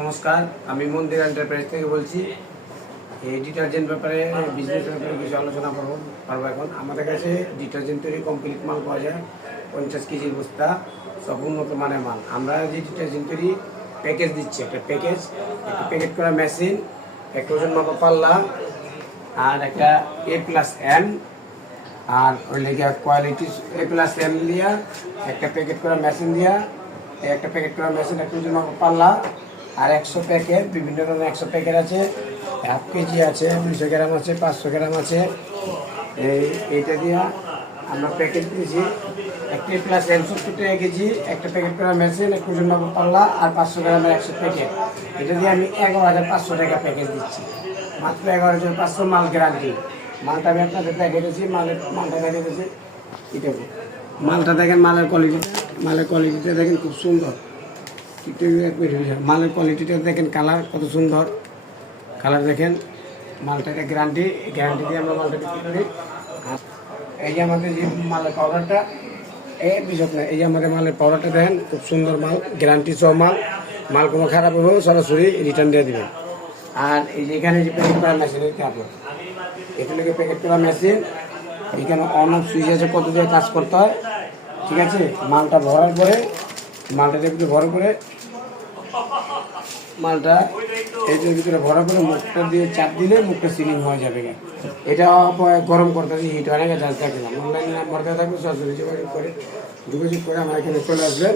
নমস্কার, আমি মন্দির এন্টারপ্রাইজ থেকে বলছি। এই ডিটারজেন্ট ব্যাপারে বিজনেস ব্যাপারে কিছু আলোচনা করব পারব এখন। আমাদের কাছে ডিটারজেন্ট তৈরি কমপ্লিট মাল পাওয়া যায়, পঞ্চাশ কেজির বস্তা, সব উন্নত মানের মাল। আমরা যে ডিটারজেন্ট তৈরি প্যাকেজ দিচ্ছি একটা প্যাকেজ একটা প্যাকেট করা মেশিন একটা ওজন মাপা পাল্লা, আর একটা এ প্লাস এন আর ওই লেগে কোয়ালিটি এ প্লাস এম দিয়া, একটা প্যাকেট করা মেশিন দিয়া, একটা প্যাকেট করা মেশিন একটা ওজন মাপা পাল্লা আর একশো প্যাকেট, বিভিন্ন ধরনের একশো প্যাকেট আছে। হাফ কেজি আছে দুশো গ্রাম আছে, পাঁচশো গ্রাম আছে। এই, এইটা দিয়ে আমরা প্যাকেট দিয়েছি। একটি প্লাস সত্তর টাকা কেজি, একটা প্যাকেট করা মেশিন, একটা ওজন পাল্লা আর পাঁচশো গ্রামের একশো প্যাকেট। এটা দিয়ে আমি এগারো হাজার পাঁচশো টাকা প্যাকেজ দিচ্ছি। মাত্র এগারো হাজার পাঁচশো মাল গ্যারান্টি মালটা আমি আপনাদের দেখে দিয়েছি, মালের, মালটা দেখে দিয়েছি। এটা মালটা দেখেন, মালের কোয়ালিটিটা মালের কোয়ালিটিটা দেখেন খুব সুন্দর। মালের কোয়ালিটিটা দেখেন কালার কত সুন্দর। কালার দেখেন মালটা গ্যারান্টি গ্যারান্টি দিয়ে আমরা মালটা বিক্রি করি। এই যে আমাদের যে মালের পাউডারটা এই বিষয় না, এই যে আমাদের মালের পাউডারটা দেখেন, খুব সুন্দর মাল গ্যারান্টি সহ মাল। মাল কোনো খারাপ হলেও সরাসরি রিটার্ন দিয়ে দেবেন। আর এই যে এখানে যে প্যাকেট করা মেশিন হবে থেকে প্যাকেট করা মেশিন এখানে অন অফ সুইচ আছে, কত দিয়ে কাজ করতে হয়, ঠিক আছে? মালটা ভরার পরে মালটা ভিতরে ভরা করে, মালটা এটার ভিতরে ভরা করে মুখটা দিয়ে চাপ দিলে মুখটা সিলিং হয়ে যাবে। এটা গরম করতে হিট হয় না জানতে থাকলাম অনলাইন নাম্বার থাকবে সরাসরি যোগাযোগ করে যোগাযোগ করে আমার এখানে চলে আসবেন।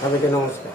সবাইকে নমস্কার।